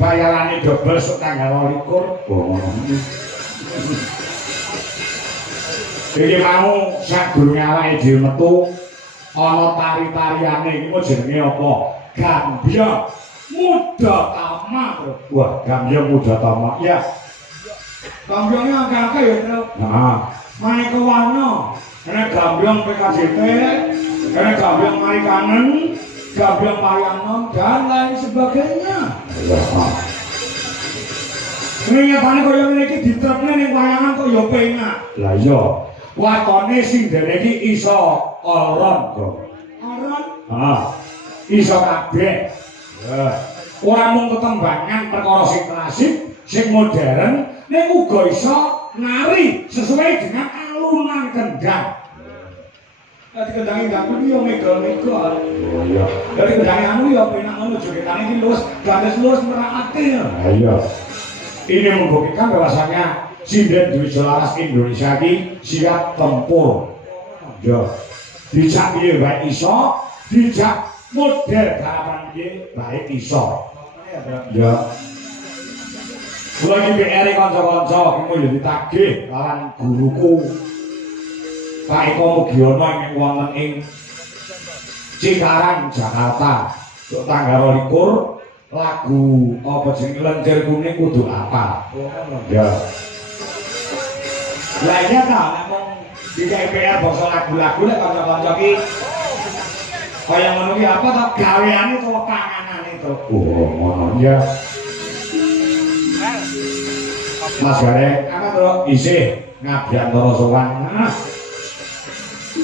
bayarane double sok tanggal 28. Oh. Iki mau sadurunge awake dhewe metu ana tari-tariane iki mau jenenge apa? Gambyong Mudatama. Wah, Gambyong Mudatama. Ya. Gambyongnya akeh-akeh ya, Tru. Heeh. Maneka warna. Ana Gambyong PKJT, ana Gambyong Marikanen, Gambyong Marianom dan lain sebagainya. Nyatane kaya ngene iki ditrepne ning wayangan kok ya penak. Lah iya. Watone sing dene iki iso oron kok. Oron? Heeh. Iso kabeh. Ya. Ora mung tetembangan perkara sing klasik, sing modern, ning uga iso nari sesuai dengan alunan kendang. Dadi kendange ndangku yo megol-megol. Oh iya. Dadi kendange anu yo penak ngono jogetane iki luwes, gandes luwes merakake. Ha iya. Ini membuktikan bahwasanya sinden Dwi Jolaras Indonesia ini siap tempur. Ya, dijak piye baik iso, dijak model garapan piye baik iso. Ya. Kula iki PR kanca-kanca iki yo ditagih lawan guruku. Pak Eko Mugiono ing wonten ing Cikarang, Jakarta. Untuk tanggal 22 lagu apa jenenge Lenjer Kuning kudu apa? Ya. Lah iya ta, nek di DPR basa lagu-lagu nek kanca-kanca iki kaya ngono ki apa ta gaweane to panganane to. Oh, ngono ya. Mas Garek, apa to? Isih ngabyantara sowan.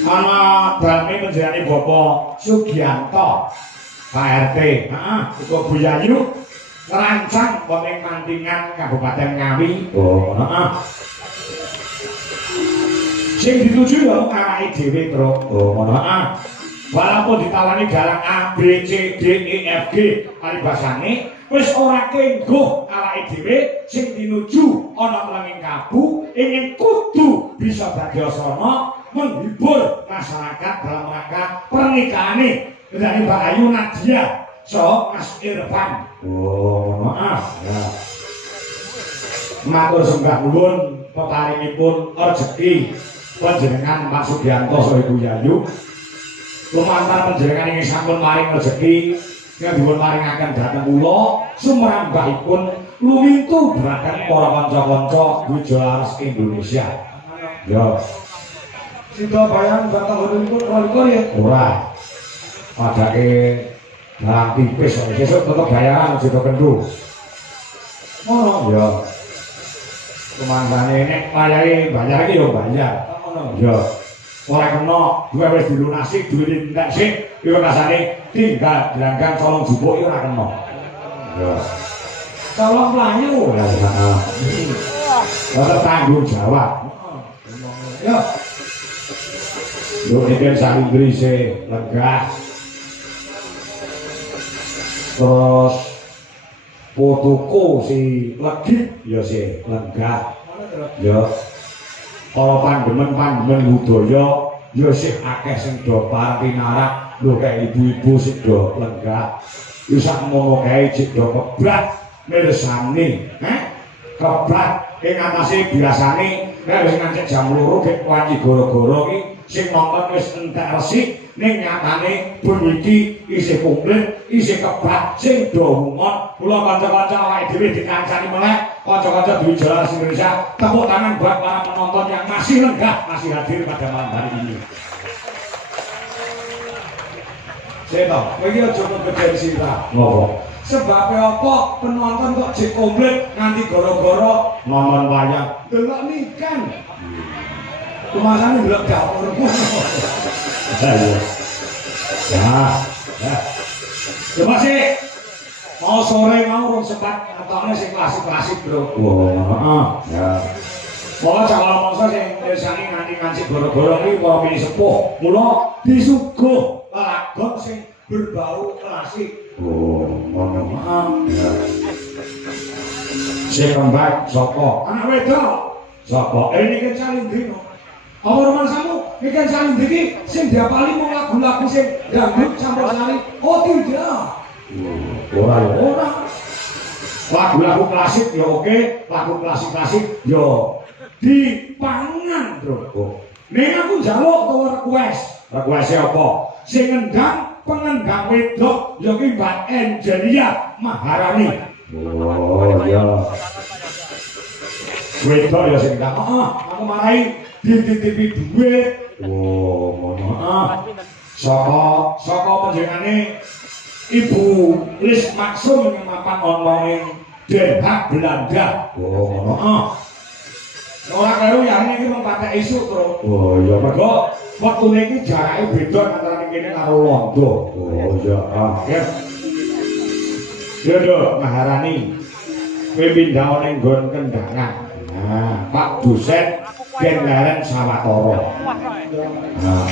Ana bame penjenengane Bapak Sugiyanto. Pak RT, uga Bu Yayu ngerancang wonten Mantingan Kabupaten Ngawi. Oh, sing dituju ya awake dhewe, Tru. Oh, ngono. Walaupun ditawani dalang A, B, C, D, E, F, G, paribasane wis ora kengguh awake dhewe sing tinuju ana mlenging kabu ingin kudu bisa dadyasana menghibur masyarakat dalam rangka pernikahan dari Mbak Ayu Nadia so Mas Irfan. Oh, maaf ya. Matur sembah nuwun peparingipun rejeki panjenengan Pak Sugiyanto so Ibu Yayu. Lumantar panjenengan ingin sampun maring rejeki yang dipun maringaken dhateng kula sumrambahipun lumintu beratan para kanca-kanca Dwi Jolaras Indonesia. Ya. Sida bayan bakal nipun rolikur ya. Ora. Padake dalam tipis besok tetep bayaran aja kendu. Ngono ya. Kumandane nek wayahe bayar iki yo bayar. Ngono ya. Ora kena duwe wis dilunasi duwe entek sik yo rasane tinggal gelanggang colong jupuk yo ora kena. Ya. Colong mlayu. Heeh. Ora tanggung jawab. Ya. Yo iki sak Inggrise lega. Terus fotoku si legit ya si lenggah ya kalau pandemen budaya ya sih akeh sing do pinarak lho kayak ibu-ibu sing do lenggah ya sak ngono kae cek do keblat mirsani keblat ing atase biasane nek wis ngancik jam 2 gek wanci goro-goro iki sing nonton wis entek resik ning nyatane bunyi iki isih komplit isih kebak sing do humon. Kula kanca-kanca awake dhewe dikancani meleh kanca-kanca Dwi Jolaras Indonesia, tepuk tangan buat para penonton yang masih lenggah masih hadir pada malam hari ini. Seto, kowe iki aja kebencian ta. Ngopo? Sebabnya apa penonton kok jek komplit nganti gara-gara nonton wayang delok nikan. Kemasane delok dapurku. Ya, ya. Coba sih mau sore mau rong sempat ataunya sing klasik-klasik bro. Wah, ya. Mau calon mongso sing desane nganti ngancik goro-goro iki para mini sepuh. Mula disuguh lagu sing berbau klasik. Oh, ngono. Ya. Sing kembang sapa? Anak wedok. Sapa? Ini kan Calindrino. Apa roman samu? Ini kan Calindrino sing diapali mau lagu-lagu sing dangdut campur sari. Oh tidak. Ora ya. Ora. Lagu-lagu klasik ya oke, lagu klasik-klasik ya dipangan Drogo. Ning aku njaluk to request. Request apa? Sing ngendang pengendang wedok ya ki Mbak Angelia Maharani. Oh iya. Wedok ya sing ngendang. Aku marahi dititipi duit. Oh ngono. Saka panjenengane Ibu Lis Maksum yang mapan ana ing Den Haag Belanda. Oh ngono. Ora karo yane iki mung patek isuk, Bro. Oh iya, mergo wektune iki jarake beda antara kene karo Londo. Oh iya, ya. Dodo Maharani. Kowe pindah ning nggon kendangan. Nah, Pak Dosen Kenlaren Sawatara. Nah.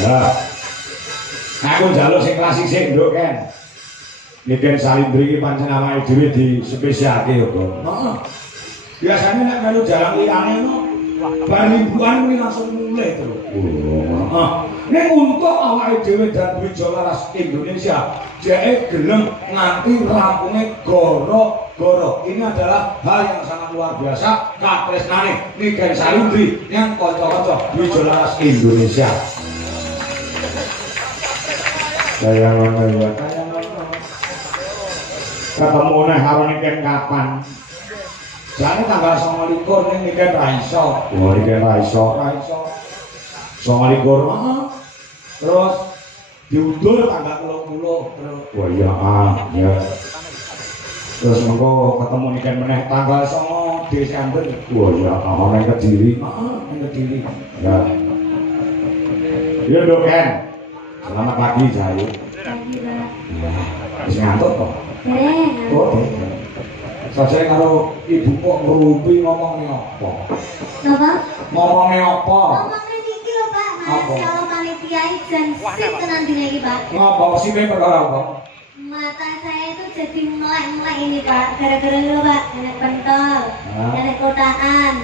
Ya. Aku njaluk sing klasik sik, Nduk, Ken. Niken Salindri iki pancen awake dhewe dispesialke ya, Bro. Heeh. Biasanya nek melu jalan liyane no bar mingguan kuwi langsung mulai terus. Heeh. Nek untuk awake dhewe dan Wijolaras Indonesia, dhek gelem nganti rampunge goro-goro. Ini adalah hal yang sangat luar biasa katresnane Niken Salindri yang kanca-kanca Wijolaras Indonesia. Saya ngono ya. Ketemu nek karo Niken kapan? Jane tanggal 29 ning Niken ra iso. Oh, Niken ra iso. 29. Terus diundur tanggal 30 terus. Oh iya, ya. Terus mengko ketemu Niken meneh tanggal 9 Desember. Oh iya, ning Kediri. Ning Kediri. Ya. Iya, Dok, Ken. Selamat pagi, Jayu. Pagi, Pak. Wis ngantuk kok? Oh, Sajane karo ibu kok ngrumpi ngomongnya apa? Napa? Ngomongnya apa? Ngomongnya iki lho, Pak. Mas kalau panitia ijen sip tenan dina iki, Pak. Ngapa sipe perkara apa? Mata saya itu jadi melek-melek ini, Pak. Gara-gara lho, Pak. Enek pentol, enek kotaan,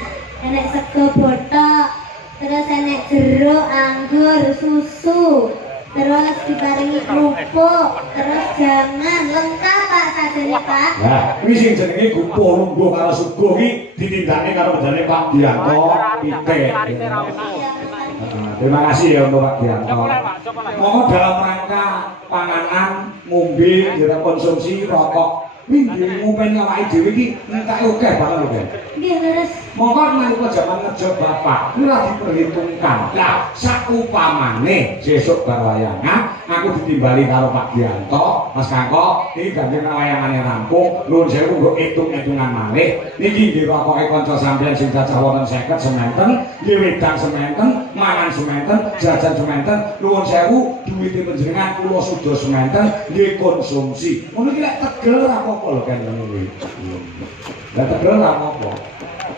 enek sego botok, terus enek jeruk, anggur, susu. Terus diparingi kerupuk, terus jangan lengkap Pak sajane Pak. Nah, kuwi sing jenenge gupuh lungguh karo suguh iki ditindakne karo jane Pak Dianto Pitik. Terima kasih ya untuk Pak Dianto. Mohon dalam rangka panganan, ngombe, konsumsi rokok. Minggu ngumpen awake dhewe iki entake akeh banget lho, Kan. Nggih, leres. Monggo nalika jaman ngejo Bapak, kuwi ora diperhitungkan. Lah, sakupamane sesuk bar wayangan aku ditimbali karo Pak Dianto, Mas Kangko, iki ganti wayangane rampung, nuwun sewu nggo hitung-hitungan malih. Niki nggih rokoke kanca sampeyan sing cacah wonten 50 sementen, nggih wedang sementen, mangan sementen, jajan sementen, nuwun sewu duwite panjenengan kula suda sementen, nggih konsumsi. Ngono iki lek tegel ora apa lho kan ngono kuwi. Lah tegel ora apa-apa.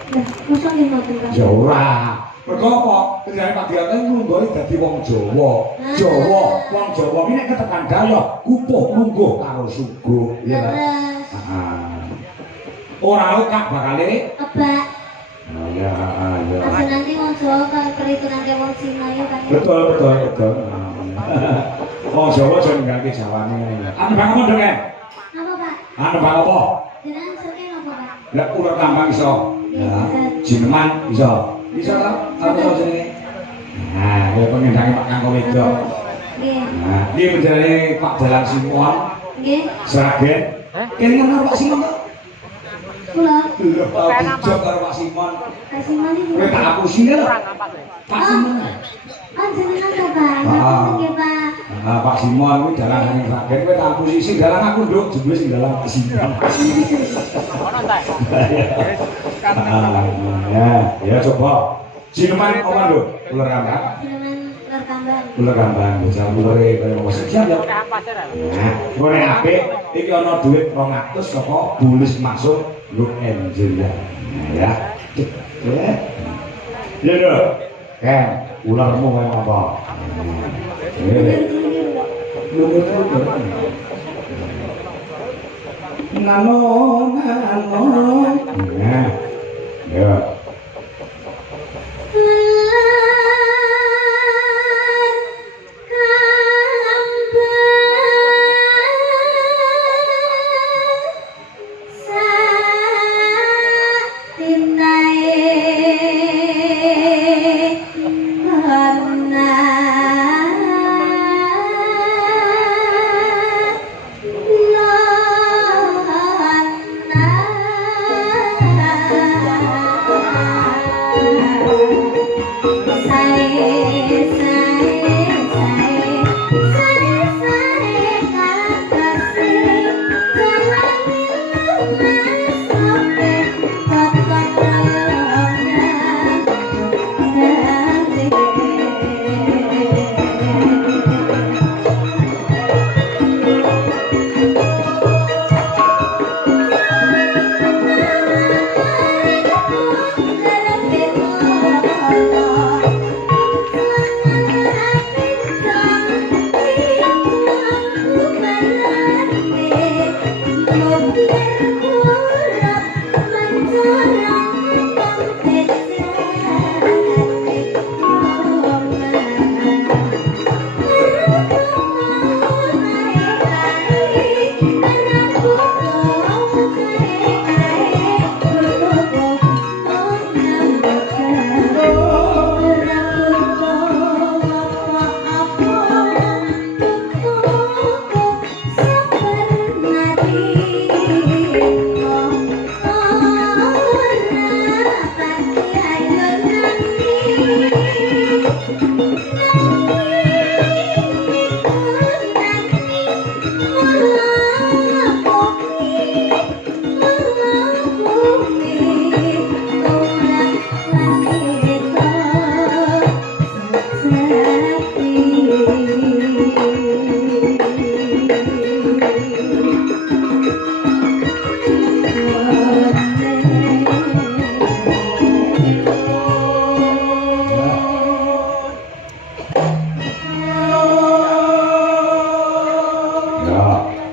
Lah, mosok yen ngoten Pak. Ya ora. Mergo apa? Kendane Pak Dianto nglunggoni dadi wong Jawa. Jawa, wong Jawa iki nek ketekan daya kupuh lungguh karo suguh, ya ta? Ora ukak bakale kebak. Oh ya, ya. Aja nanti wong Jawa kaya perhitungan ke wong Cina ya kan. Betul, betul, betul. Wong Jawa aja nggake Jawane ngene. Anu bang apa, Dok? Apa, Pak? Anu bang apa? Jenengan serke napa, Pak? Lah ular kambang iso. Ya, jineman iso. Iso ta? Apa to jenenge? Nah, ya pengendange Pak Kangko wedok. Nggih. Nah, iki menjane Pak Dalang Simon. Nggih. Sragen. Kene ngono Pak Simon kok. Kula. Lho, Pak Dijok karo Pak Simon. Pak Simon iki. Kowe tak apusi lho. Pak Simon. Oh, jenengan to, Pak. Nggih, Pak. Nah, Pak Simon kuwi dalang ning Sragen, kowe tak apusi sing dalang aku, Nduk, jebule sing dalang Pak Simon. Ono ta? Ya coba. Jineman apa, Nduk? Ular kambang. Jineman ular kambang. Ular kambang, bocah ulure kaya wis siap ya. Nah, ngene apik, iki ana dhuwit 200 saka Bulis Maksum Luk Angelia. Ya. Ya, Nduk. Kan, ularmu kaya apa? Nano, nah, ya.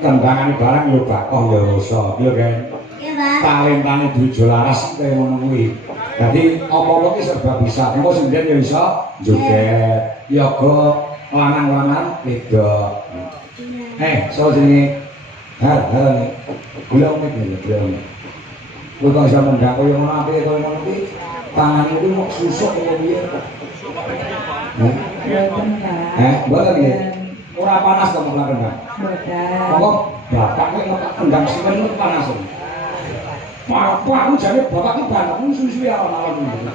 Kendangan barang yo Pak, oh ya rasa, yo kan. Iya, Pak. Talentane Dujo Laras kaya ngono kuwi. Dadi apa-apa ki serba bisa. Engko sendiri yo iso joget, yoga, lanang-lanang wedok. So sini. Gula umek ya, gula umek. Kowe kok iso mendang koyo ngono apike koyo ngono kuwi. Tanganmu kuwi mok susuk kaya piye? Mboten nggih. Ora panas to mok kendang. Mboten. Bapak nek nek kendang simen itu panas. Bapak jane bapak ki bangun susu ya malam iki.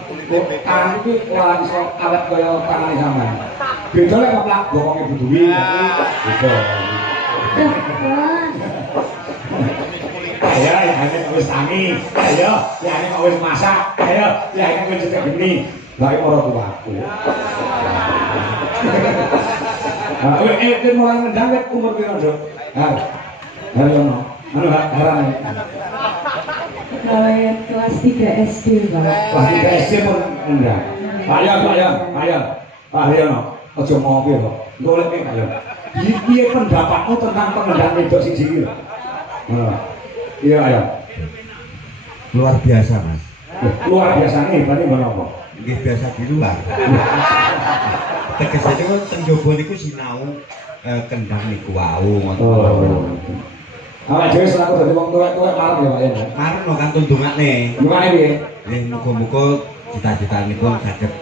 Tangan iki ora iso awet kaya tangane sampean. Beda lek ngeplak bokonge buduwi. Beda. Ayo, ya ini wis tani. Ayo, ya ini wis masak. Ayo, ya ini wis cetek geni. Lah iki ora tuaku. Mulai ngendang wis umur piro, Nduk? Ono. Anu haran. Kelas 3 SD, Pak. Kelas 3 SD pun ngendang. Ayo. Ayo no. Aja ngopi kok. Golek nek ayo. Piye pendapatmu tentang pengendang wedok siji iki? Iya, ayo. Luar biasa, Mas. Luar biasa nih, berarti apa? Nggih biasa di luar. Tegesane kok teng jaba niku sinau kendang niku wau ngoten. Awak dhewe selaku dadi wong tuwek-tuwek marep ya, Pak ya. Marep no kan tundungane. Tundungane piye? Nggih muga-muga cita-cita niku saged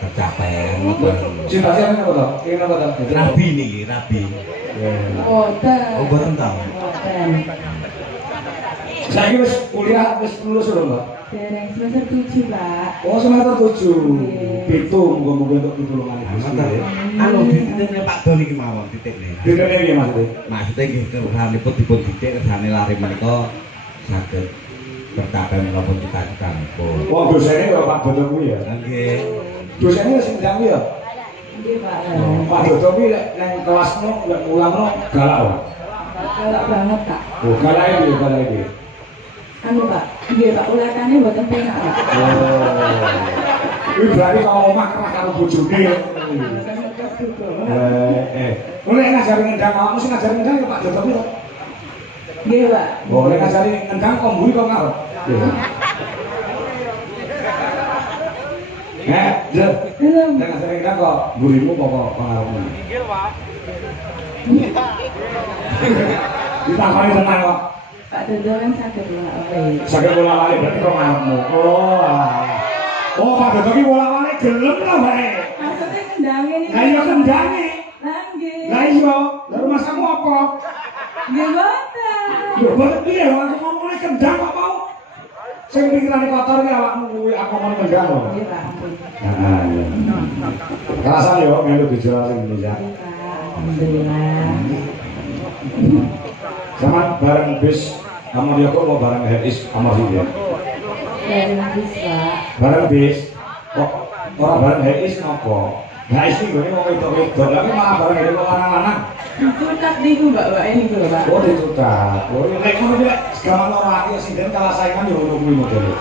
tercapai ngoten. Cita-citane apa to? Kene apa to? Rabi niki, rabi. Boten. Oh, boten ta. Boten. Saiki wis kuliah wis lulus lho, Mbak. Dereng semester 7, Pak. Oh, semester 7. Pitu muga-muga untuk pitulungan. Anu dititipne Pak Don iki mawon titipne. Dititipne piye maksudnya? Maksudnya nggih kersane dipun didik kersane lare menika saged tercapai menapa cita-cita nipun. Wong dosene karo Pak Dodo kuwi ya. Nggih. Dosene wis ndang kuwi ya. Nggih, Pak. Pak Dodo kuwi nang kelasmu lek mulangno galak wae. Galak banget, Pak. Oh, galake piye? Anu, Pak. Nggih, Pak, ulekane mboten penak, Pak. Kuwi berarti kalau omah kerah karo bojone. Mulai ngajari ngendang, awakmu sing ngajari ngendang ya Pak Dodo kuwi to. Nggih, Pak. Boleh ngajari ngendang kok mburi kok ngarep. Jel. Nek ngajari ngendang kok mburimu kok pengarepmu. Inggil, Pak. Ditakoni tenang kok. Pak Dodo kan saged bolak-balik. Saged bolak-balik berarti kok ngarepmu. Oh, Pak Dodo ki bolak-balik gelem lho bae. Maksudnya kendange niki. Lah iya kendange. Lah nggih. Lah iya, lha rumah kamu apa? Nggih, boten. Lho, boten piye lho aku ngomongnya kendang kok mau. Sing pikirane kotor ki awakmu kuwi aku ngomong kendang lho. Nggih, Pak. Ampun. Heeh. Kerasan yo melu dijelasin Indonesia. Nggih, Pak. Alhamdulillah. Sama bareng bis Amor Yoko mau bareng Heis Amor Hidayah. Bareng bis, Pak. Bareng bis. Kok ora bareng Heis napa? Heis iki gone wong wedok-wedok, lha malah bareng ngene kok lanang-lanang. Ditutak niku, Mbak niku lho, Pak. Oh, ditutak. Oh, lek ngono ki lek segaman ora aki sinden kalah saingan yo ngono kuwi modele.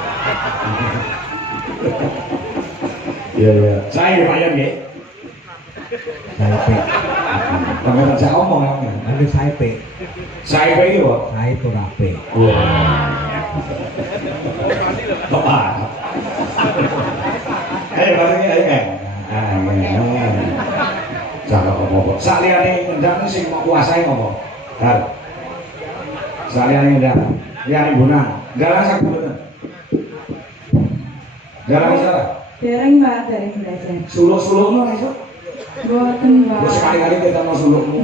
Iya. Saya Pak Yan nggih. Saya Sampai tak omong ya. Ada saipe. Saipe iki kok. Saipe rape. Wah. Ayo balik ayo kan. Jangan apa-apa. Saliyane ngendang sing mau kuasai apa? Har. Saliyane ngendang. Liyane bonang. Dalang sak boten. Dalang salah. Dereng Mbak, dereng belajar. Suluk-sulukno ra iso. Boten Mbak. Terus sekali-kali kita mau sulukmu.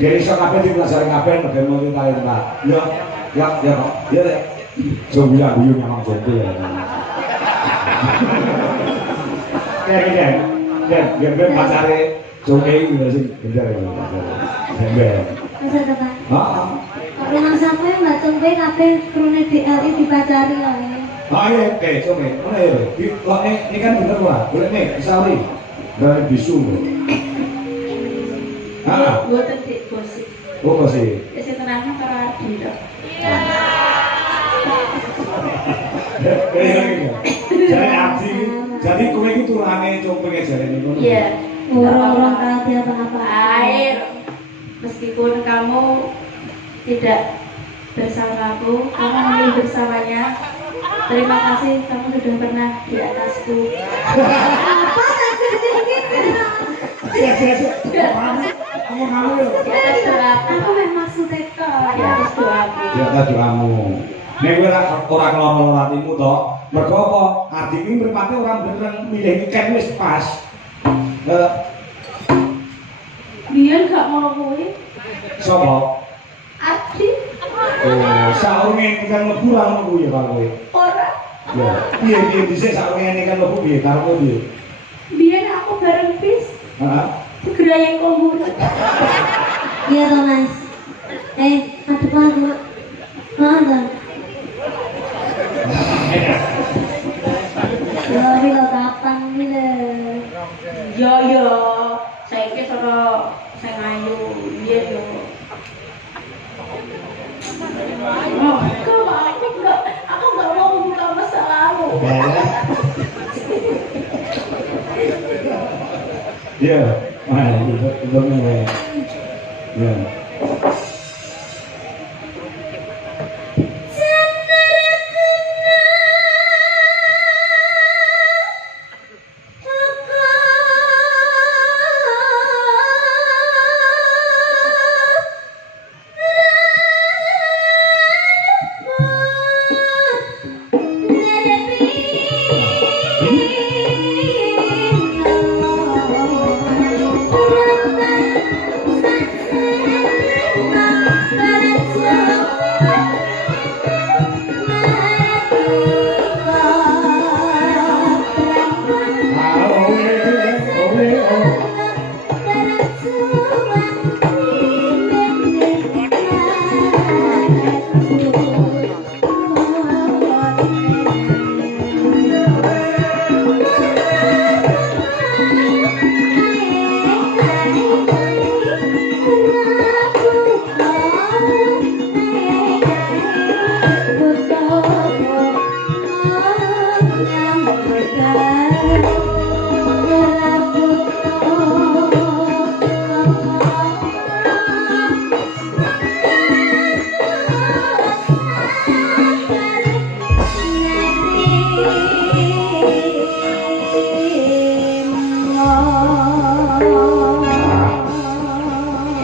Jadi iso kabeh dipelajari kabeh model mau kita Pak. Ya, ya, ya kok. Ya deh. Jombi ya guyu memang jombi ya. Gen pacare jombi iki lho sing bener ya. Gen. Masa depan. Heeh. Kok rumah sampe mbak tumpe kabeh krune DLI dipacari ae. Ah iya, oke, jombi. Mana ya? Lo ini kan bener lah. Boleh nih, Sauri. Dari bisu. Ah, Boten dik gosip. oh sih. Wis tenangnya karo Adi tok. Jadi abdi, jadi kowe iki turane compenge jarene ngono. Iya. Orang-orang kaya dia apa-apa. Air. Meskipun kamu tidak bersamaku, kamu memilih bersamanya. Terima kasih kamu sudah pernah di atasku. Kamu ya. Di atas doaku. Aku memang maksudnya kok. Di atas doaku. Di atas doamu. Nek kowe ora keloro atimu to, mergo apa? Adi iki mripate ora bener milih ken wis pas. Biar gak mau kuwi. Sapa? Adi. Oh, saurunge iki kan mlebu ra ngono kuwi ya karo kowe. Ora. Ya, piye dhisik saurunge iki kan mlebu piye karo kowe piye? Biar aku bareng bis. Heeh. Gerayang komputer. Iya toh Mas. Aduh Pak. Mana? Ya, bila kapan bila? Yo, saiki soro sing ayu, iya yo. Oh, aku nggak mau membuka masa lalu. Ya, mana itu ya. Ya.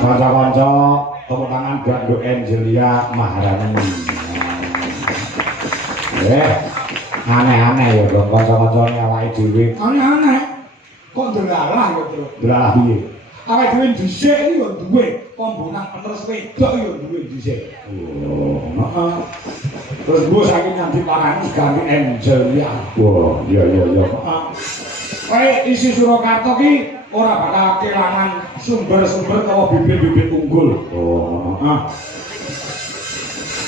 Kanca-kanca tepuk tangan buat Do Angelia Maharani. Aneh-aneh ya dong kanca-kancane awake dhewe. Aneh-aneh. Kok ndelalah ya, Bro? Ndelalah piye? Awake dhewe dhisik iki yo duwe pembunan penerus wedok yo duwe dhisik. Oh, heeh. Terus gua saking nanti parani ganti Angelia. Wah, iya. Heeh. Kowe isi Surakarta ki ora bakal kelangan sumber-sumber kalau bibit-bibit unggul. Oh,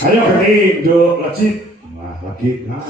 Ayo gede, do lejit. Wah, lagi. Nah.